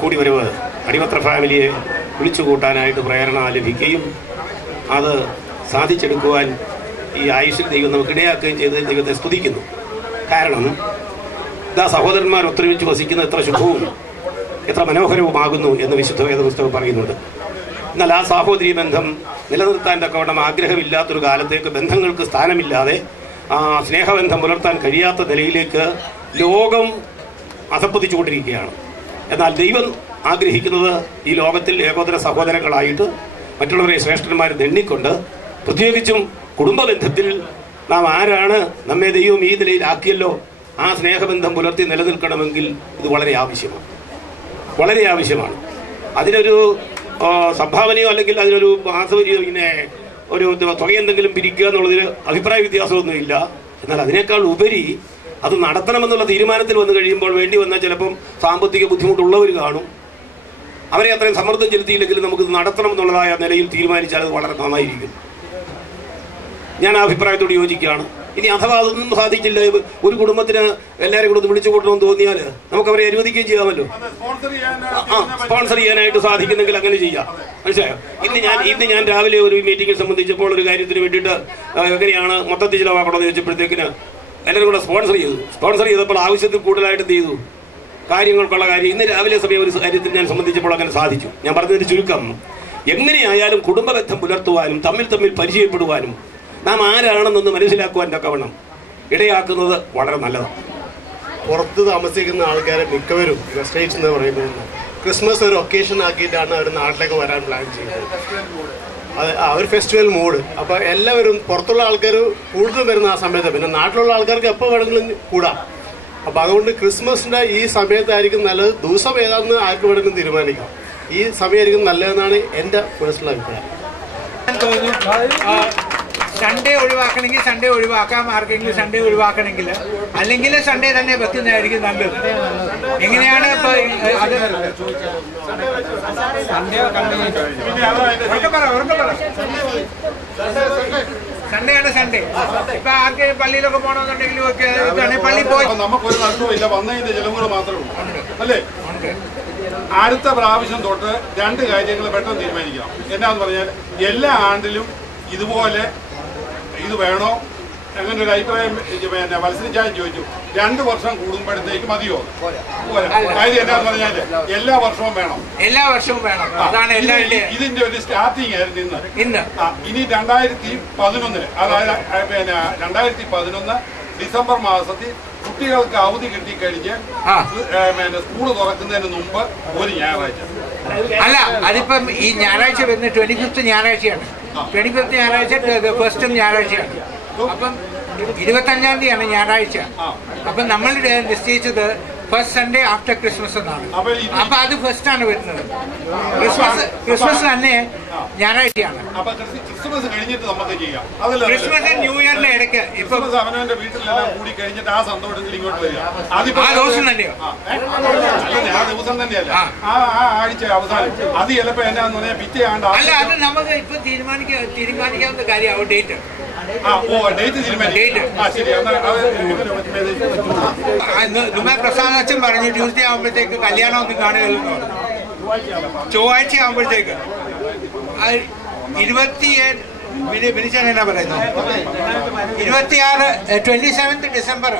കൂടിവരവ് അടിമത്ര ഫാമിലിയെ വിളിച്ചു കൂട്ടാനായിട്ട് പ്രേരണ ലഭിക്കുകയും അത് സാധിച്ചെടുക്കുവാൻ ഈ ആയുഷിൽ ദൈവം നമുക്ക് ഇടയാക്കുകയും ചെയ്ത് ദൈവത്തെ സ്തുതിക്കുന്നു. കാരണം ഇതാ സഹോദരന്മാർ ഒത്തൊരുമിച്ച് വസിക്കുന്ന എത്ര ശുഭവും എത്ര മനോഹരവുമാകുന്നു എന്ന് വിശുദ്ധ വേദപുസ്തകം പറയുന്നുണ്ട്. എന്നാൽ ആ സാഹോദര്യ ബന്ധം നിലനിർത്താൻ തക്കവണ്ണം ആഗ്രഹമില്ലാത്തൊരു കാലത്തേക്ക് ബന്ധങ്ങൾക്ക് സ്ഥാനമില്ലാതെ സ്നേഹബന്ധം പുലർത്താൻ കഴിയാത്ത നിലയിലേക്ക് ലോകം അധപ്പതിച്ചുകൊണ്ടിരിക്കുകയാണ്. എന്നാൽ ദൈവം ആഗ്രഹിക്കുന്നത് ഈ ലോകത്തിൽ ഏകോദര സഹോദരങ്ങളായിട്ട് മറ്റുള്ളവരെ ശ്രേഷ്ഠന്മാരെ എണ്ണിക്കൊണ്ട് പ്രത്യേകിച്ചും കുടുംബ ബന്ധത്തിൽ നാം ആരാണ് നമ്മെ ദൈവം ഈ നിലയിലാക്കിയല്ലോ ആ സ്നേഹബന്ധം പുലർത്തി നിലനിൽക്കണമെങ്കിൽ ഇത് വളരെ ആവശ്യമാണ്. അതിനൊരു സംഭാവനയോ അല്ലെങ്കിൽ അതിനൊരു പിന്നെ ഒരു തുക എന്തെങ്കിലും പിരിക്കുക എന്നുള്ളതിൽ അഭിപ്രായ വ്യത്യാസമൊന്നുമില്ല. എന്നാൽ അതിനേക്കാൾ ഉപരി അത് നടത്തണമെന്നുള്ള തീരുമാനത്തിൽ വന്നു കഴിയുമ്പോൾ വേണ്ടി വന്നാൽ ചിലപ്പം സാമ്പത്തിക ബുദ്ധിമുട്ടുള്ളവർ കാണും. അവരെ അത്രയും സമ്മർദ്ദം ചെലുത്തിയില്ലെങ്കിലും നമുക്കിത് നടത്തണം എന്നുള്ളതായ നിലയിൽ തീരുമാനിച്ചാൽ അത് വളരെ നന്നായിരിക്കും. ഞാൻ ആ അഭിപ്രായത്തോട് യോജിക്കുകയാണ്. ഇനി അഥവാ അതൊന്നും സാധിച്ചില്ല, ഒരു കുടുംബത്തിന് എല്ലാവരും കൂടെ വിളിച്ചു കൂട്ടണമെന്ന് തോന്നിയാൽ നമുക്ക് അവരെ അനുവദിക്കുകയും ചെയ്യാമല്ലോ. സ്പോൺസർ ചെയ്യാനായിട്ട് സാധിക്കുന്നെങ്കിൽ അങ്ങനെ ചെയ്യാം. മനസ്സിലായോ? ഇന്ന് ഞാൻ രാവിലെ ഒരു മീറ്റിംഗിൽ സംബന്ധിച്ചപ്പോൾ ഒരു കാര്യത്തിന് വേണ്ടിയിട്ട് എങ്ങനെയാണ് മൊത്തത്തിൽ ചിലവാക്കണമെന്ന് ചോദിച്ചപ്പോഴത്തേക്കിന് എല്ലാവരും കൂടെ സ്പോൺസർ ചെയ്തപ്പോൾ ആവശ്യത്തിൽ കൂടുതലായിട്ട് എന്ത് ചെയ്തു കാര്യങ്ങൾക്കുള്ള കാര്യം ഇന്ന് രാവിലെ സമയം ഒരു കാര്യത്തിൽ ഞാൻ സംബന്ധിച്ചപ്പോൾ അങ്ങനെ സാധിച്ചു. ഞാൻ പറഞ്ഞതിന് ചുരുക്കം, എങ്ങനെയായാലും കുടുംബബന്ധം പുലർത്തുവാനും തമ്മിൽ പരിചയപ്പെടുവാനും നാം ആരാണെന്നൊന്ന് മനസ്സിലാക്കുവാൻ തക്കവണ്ണം ഇടയാക്കുന്നത് വളരെ നല്ലതാണ്. പുറത്ത് താമസിക്കുന്ന ആൾക്കാരെ മിക്കവരും സ്റ്റേറ്റ്സ് എന്ന് പറയുന്നത് ക്രിസ്മസ് ഒരു ഒക്കേഷൻ ആക്കിയിട്ടാണ് അവർ നാട്ടിലേക്ക് വരാൻ പ്ലാൻ ചെയ്യുന്നത്. അത് ഒരു ഫെസ്റ്റിവൽ മൂഡ്. അപ്പോൾ എല്ലാവരും പുറത്തുള്ള ആൾക്കാർ കൂടുതൽ വരുന്ന ആ സമയത്ത്, പിന്നെ നാട്ടിലുള്ള ആൾക്കാർക്ക് എപ്പോൾ വേണമെങ്കിലും കൂടാം. അപ്പോൾ അതുകൊണ്ട് ക്രിസ്മസിൻ്റെ ഈ സമയത്തായിരിക്കും നല്ലത്. ദിവസം ഏതാണെന്ന് ആർക്ക് വേണമെങ്കിലും തീരുമാനിക്കാം. ഈ സമയമായിരിക്കും നല്ലതെന്നാണ് എൻ്റെ പേഴ്സണൽ അഭിപ്രായം. സൺഡേ ഒഴിവാക്കണമെങ്കിൽ സൺഡേ ഒഴിവാക്കാം, ആർക്കെങ്കിലും സൺഡേ ഒഴിവാക്കണമെങ്കിൽ, അല്ലെങ്കിൽ സൺഡേ തന്നെ വെക്കുന്നതായിരിക്കും നല്ലത്. എങ്ങനെയാണ് ഇപ്പൊ അത് സൺഡേ ആണ് സൺഡേ. ഇപ്പൊ ആർക്ക് പള്ളിയിലൊക്കെ പോകണമെന്നുണ്ടെങ്കിൽ പള്ളി പോയി നമുക്കൊരു നഷ്ടമില്ല, വന്നതിന്റെ ചെലവുകൾ മാത്രമേ ഉള്ളൂ അല്ലേ. അടുത്ത പ്രാവശ്യം തൊട്ട് 2 കാര്യങ്ങൾ പെട്ടെന്ന് തീരുമാനിക്കണം. എന്നാന്ന് പറഞ്ഞാൽ എല്ലാ ആണ്ടിലും ഇതുപോലെ ഇത് വേണോ അങ്ങനെ ഒരു അഭിപ്രായം പിന്നെ മത്സരിച്ചാലും ചോദിച്ചു. 2 വർഷം കൂടുമ്പോഴത്തേക്ക് മതിയോ? കാര്യം എന്നാന്ന് പറഞ്ഞാല് എല്ലാ വർഷവും വേണം. അതാണ് ഇതിന്റെ ഒരു സ്റ്റാർട്ടിങ് ആയിരുന്നു ഇന്ന്. ഇനി 2011 അതായത് പിന്നെ 2011 ഡിസംബർ മാസത്തിൽ കുട്ടികൾക്ക് അവധി കിട്ടിക്കഴിഞ്ഞ് സ്കൂള് തുറക്കുന്നതിന് മുമ്പ് ഒരു ഞായറാഴ്ച. അല്ല, അതിപ്പം ഈ ഞായറാഴ്ച വരുന്ന 25th ഞായറാഴ്ചയാണ്. 25th ഞായറാഴ്ച ഫസ്റ്റ് ഞായറാഴ്ചയാണ്. അപ്പം 25-ാം തീയതിയാണ് ഞായറാഴ്ച. അപ്പം നമ്മൾ നിശ്ചയിച്ചത് ഫസ്റ്റ് സൺഡേ ആഫ്റ്റർ ക്രിസ്മസ് എന്നാണ്. അപ്പൊ അത് ഫസ്റ്റ് ആണ് വരുന്നത്. ക്രിസ്മസ് തന്നെ ഞായറാഴ്ചയാണ്. ക്രിസ്മസ് ന്യൂ ഇയറിന്റെ ഇടയ്ക്ക് ഇപ്പൊ അവനവന്റെ വീട്ടിലെല്ലാം കൂടി കഴിഞ്ഞിട്ട് ആ സന്തോഷത്തിൽ ഇങ്ങോട്ട് വരിക. ആ ദിവസം തന്നെയോ? ആ ദിവസം തന്നെയല്ല, ആ ആഴ്ച അവസാനം. അത് ചിലപ്പോ എന്നാന്ന് പറഞ്ഞാൽ പിറ്റേ ആണ്ട്. അല്ല, അത് നമുക്ക് ഇപ്പൊ തീരുമാനിക്കാവുന്ന കാര്യമാവും. ഡേറ്റ് പ്രസാദ് അച്ഛൻ പറഞ്ഞു ട്യൂസ്ഡേ ആകുമ്പോഴത്തേക്ക് കല്യാണം ഒന്നും കാണുകയല്ലോ. ചൊവ്വാഴ്ച ആകുമ്പോഴത്തേക്ക് 27 മിനിച്ചാണ് എന്നാ പറയുന്നത് 27 ഡിസംബർ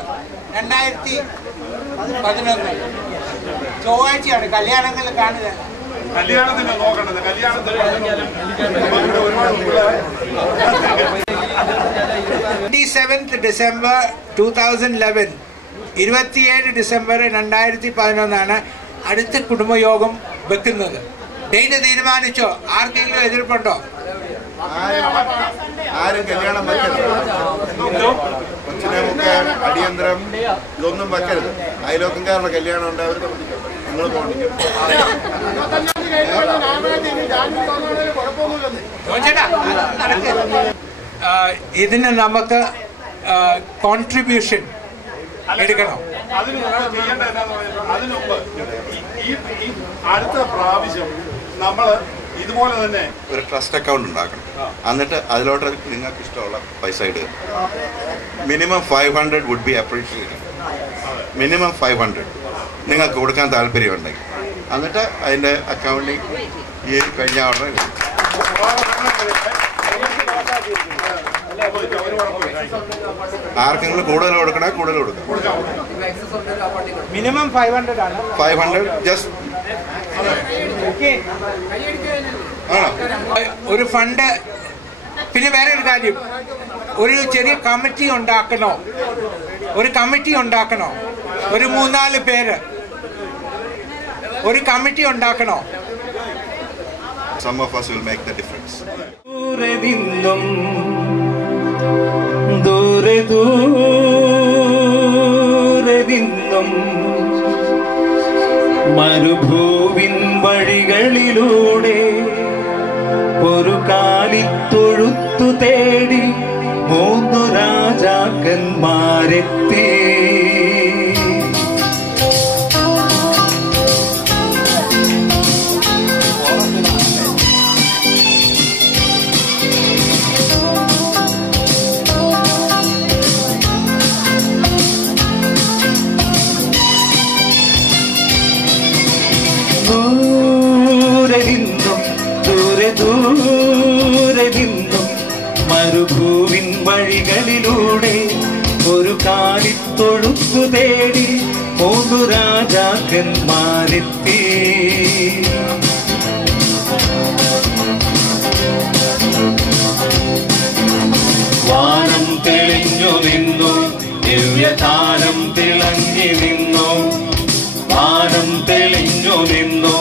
2011 ചൊവ്വാഴ്ചയാണ് കല്യാണങ്ങൾ കാണുക. കല്യാണത്തിന് നോക്കണത്. കല്യാണത്തിന് 27 ഡിസംബർ 2011 27 ഡിസംബർ 2011 അടുത്ത കുടുംബയോഗം വെക്കുന്നത്. ഡേറ്റ് തീരുമാനിച്ചോ? ആർക്കെങ്കിലും എതിർപ്പുണ്ടോ? ആരും കല്യാണം വെക്കരുത്. കൊച്ചിനൊക്കെ അടിയന്തരം ഇതൊന്നും വെക്കരുത്. അയലോക്കക്കാരുടെ കല്യാണം ഉണ്ട്, അവർക്ക് നിങ്ങൾ പോകണം. ഇതിന് നമുക്ക് കോൺട്രിബ്യൂഷൻ എടുക്കണം. അതിന് ചെയ്യേണ്ട എന്താന്ന് പറയുന്നത്, അതിനുമുമ്പ് ഈ അടുത്ത പ്രാവശ്യം നമ്മൾ ഇതുപോലെ തന്നെ ഒരു ട്രസ്റ്റ് അക്കൗണ്ട് ഉണ്ടാക്കണം. എന്നിട്ട് അതിലോട്ട് നിങ്ങൾക്ക് ഇഷ്ടമുള്ള പൈസ ഇടുക. Minimum 500 would be appreciated. Minimum 500. നിങ്ങൾക്ക് കൊടുക്കാൻ താല്പര്യമുണ്ടെങ്കിൽ, എന്നിട്ട് അതിൻ്റെ അക്കൗണ്ടിങ് ഈ കഴിഞ്ഞ ഉടനെ ആർക്കെങ്കിലും കൂടുതൽ കൊടുക്കണേ കൂടുതൽ കൊടുക്കാം. മിനിമം 500 ആണ്. 500 ജസ്റ്റ് ആണോ? ഒരു ഫണ്ട്. പിന്നെ വേറെ ഒരു കാര്യം, ഒരു ചെറിയ കമ്മിറ്റി ഉണ്ടാക്കണോ, ഒരു 3-4 പേര് ഒരു committee ഉണ്ടാക്കണോ. Some of us will make the difference. ദൂരെ ദൂരെ നിന്നും മരുഭൂവിൻ വഴികളിലൂടെ ഒരു കാലിത്തൊഴുത്തു തേടി 3 രാജാക്കന്മാരെത്തി. ദൂരെ നിന്നും മരുഭൂവിൻ വഴികളിലൂടെ ഒരു കാലിത്തൊഴുത്തു തേടി 3 രാജാക്കന്മാരെത്തി. വാനം തെളിഞ്ഞു നിന്നു, ദിവ്യതാരം തിളങ്ങി നിന്നു. വാനം തെളിഞ്ഞു നിന്നു,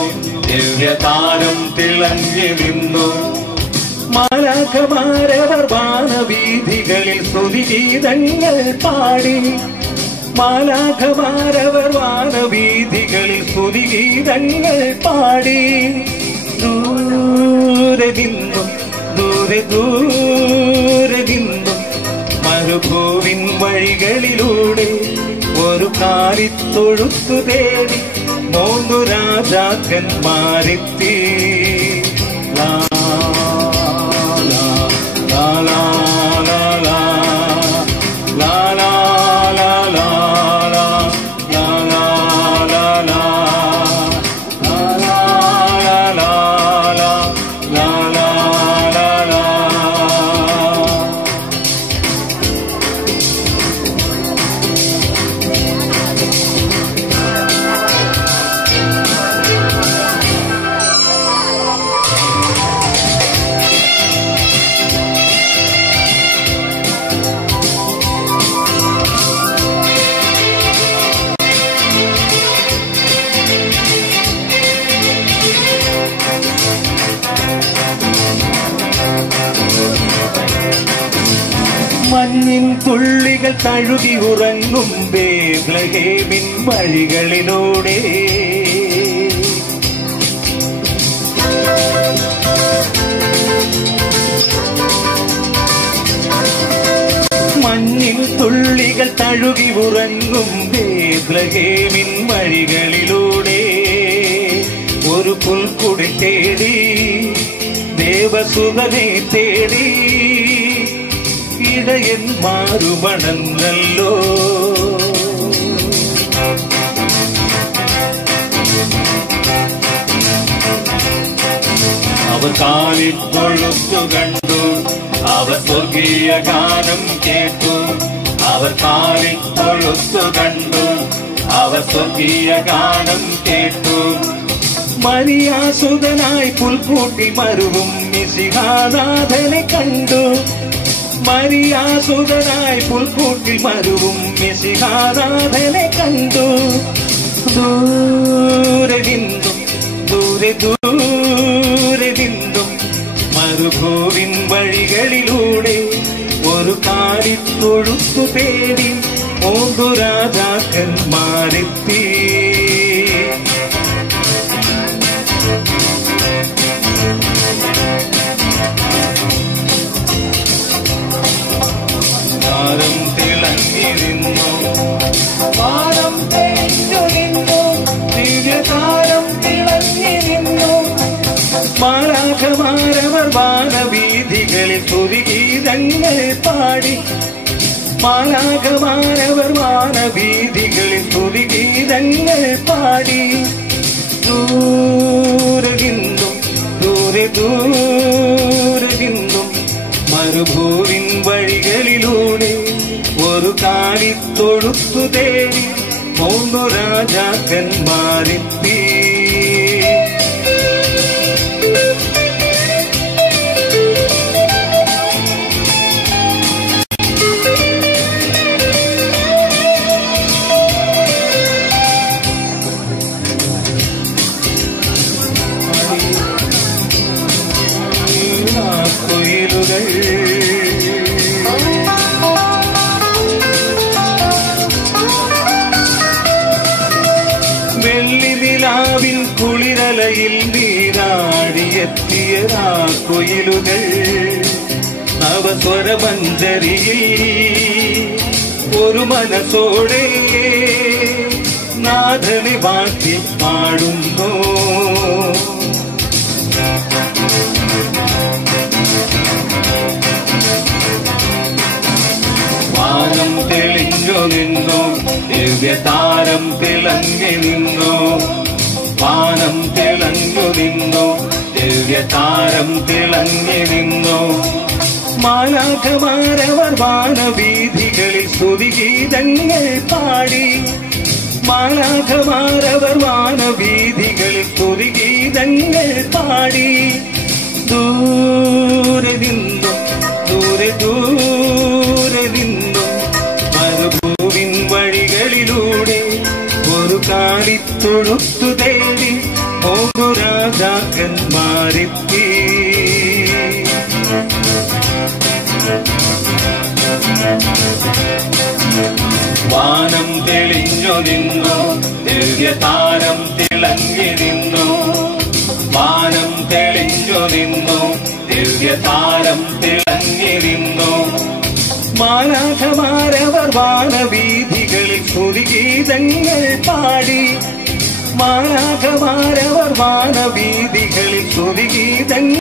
ദിവ്യതാരം തിളങ്ങി നിന്നു. മാലാഖമാരവർ വാനവീഥികളിൽ സ്തുതിഗീതങ്ങൾ പാടി. മാലാഖമാരവർ വാനവീഥികളിൽ സ്തുതിഗീതങ്ങൾ പാടി. ദൂരെ നിന്നും ദൂരെ നിന്നും മരുഭൂവിൻ വഴികളിലൂടെ ഒരു കാലിത്തൊഴുത്തു തേടി 3 രാജാക്കന്മാരെത്തി. ലാ ലാ ലാ ലാ ലാ ലാ ലാ ലാ ലാ ലാ ലാ ലാ ലാ ലാ ലാ മഞ്ഞിൻ തുള്ളികൾ തഴുകി ഉറങ്ങും ബേത്ലഹേമിൻ വഴികളിലൂടെ മഞ്ഞിൻ തുള്ളികൾ തഴുകി ഉറങ്ങും ബേത്ലഹേമിൻ വഴികളിലൂടെ ഒരു പുൽക്കുടി തേടി ദേവസുതനെ തേടി ഇടയന്മാരുമണന്നല്ലോ. അവർ കാലിത്തൊഴുത്തു കണ്ടു, അവർ സ്വർഗീയ ഗാനം കേട്ടു. അവർ കാലിത്തൊഴുത്തു കണ്ടു, അവർ സ്വർഗീയ ഗാനം കേട്ടു. മരിയാസുതനായി പുൽക്കൂട്ടി മരുവും മിശിഹാനാഥനെ കണ്ടു. മരിയാസുതനായി പുൽക്കൂട്ടിൽ മരുവും മിശിഹാനാഥനെ കണ്ടു. ദൂരെ നിന്നും ദൂരെ നിന്നും മരുഭൂവിൻ വഴികളിലൂടെ ഒരു കാലിത്തൊഴുത്തു തേടി 3 രാജാക്കന്മാരെത്തി. വാനം തിളങ്ങി നിന്നു, വാനം തെളിഞ്ഞു നിന്നു, ദിവ്യതാരം തിളങ്ങി നിന്നു. മാലാഖമാരവർ വാനവീഥികളിൽ സ്തുതിഗീതങ്ങൾ പാടി. മാലാഖമാരവർ വാനവീഥികളിൽ സ്തുതിഗീതങ്ങൾ പാടി. ദൂരെ നിന്നും ദൂരെ ദൂരെ നിന്നും മരുഭൂവിൻ വഴികളിലൂടെ ഒരു കാലിത്തൊഴുത്തു തേടി 3 രാജാക്കന്മാരെത്തി. കുയിലുകൾ വെള്ളി നിലാവിൻ കുളിരലയിൽ നീരാടിയെത്തിയ കുയിലുകൾ നവസ്വരമഞ്ജരിയിൽ ഒരു മനസ്സോടെ നാഥനെ വാഴ്ത്തി പാടുന്നു. വാനം തെളിഞ്ഞു നിന്നു ദിവ്യതാരം തിളങ്ങി നിന്നു. വാനം തിളങ്ങു നിന്നു ദിവ്യതാരം തിളങ്ങി നിന്നു. മാലാഖമാരവർ വാനവീഥികളിൽ സ്തുതിഗീതങ്ങൾ പാടി. മാലാഖമാരവർ വാനവീഥികളിൽ സ്തുതിഗീതങ്ങൾ പാടി. ദൂരെ നിന്നും ദൂരെ ദൂരെ നിന്നും മരുഭൂവിൻ വഴികളിലൂടെ ഒരു കാലിത്തൊഴുത്തു തേടി 3 രാജാക്കന്മാരെത്തി. വാനം തെളിഞ്ഞു നിന്നു ദിവ്യതാരം തിളങ്ങി നിന്നു. വാനം തെളിഞ്ഞു നിന്നു ദിവ്യതാരം തിളങ്ങി നിന്നു. മാലാഖമാരവർ വാനവീഥികളിൽ സ്തുതിഗീതങ്ങൾ പാടി. മാലാഖമാരവർ വാനവീഥികളിൽ സ്തുതിഗീതങ്ങൾ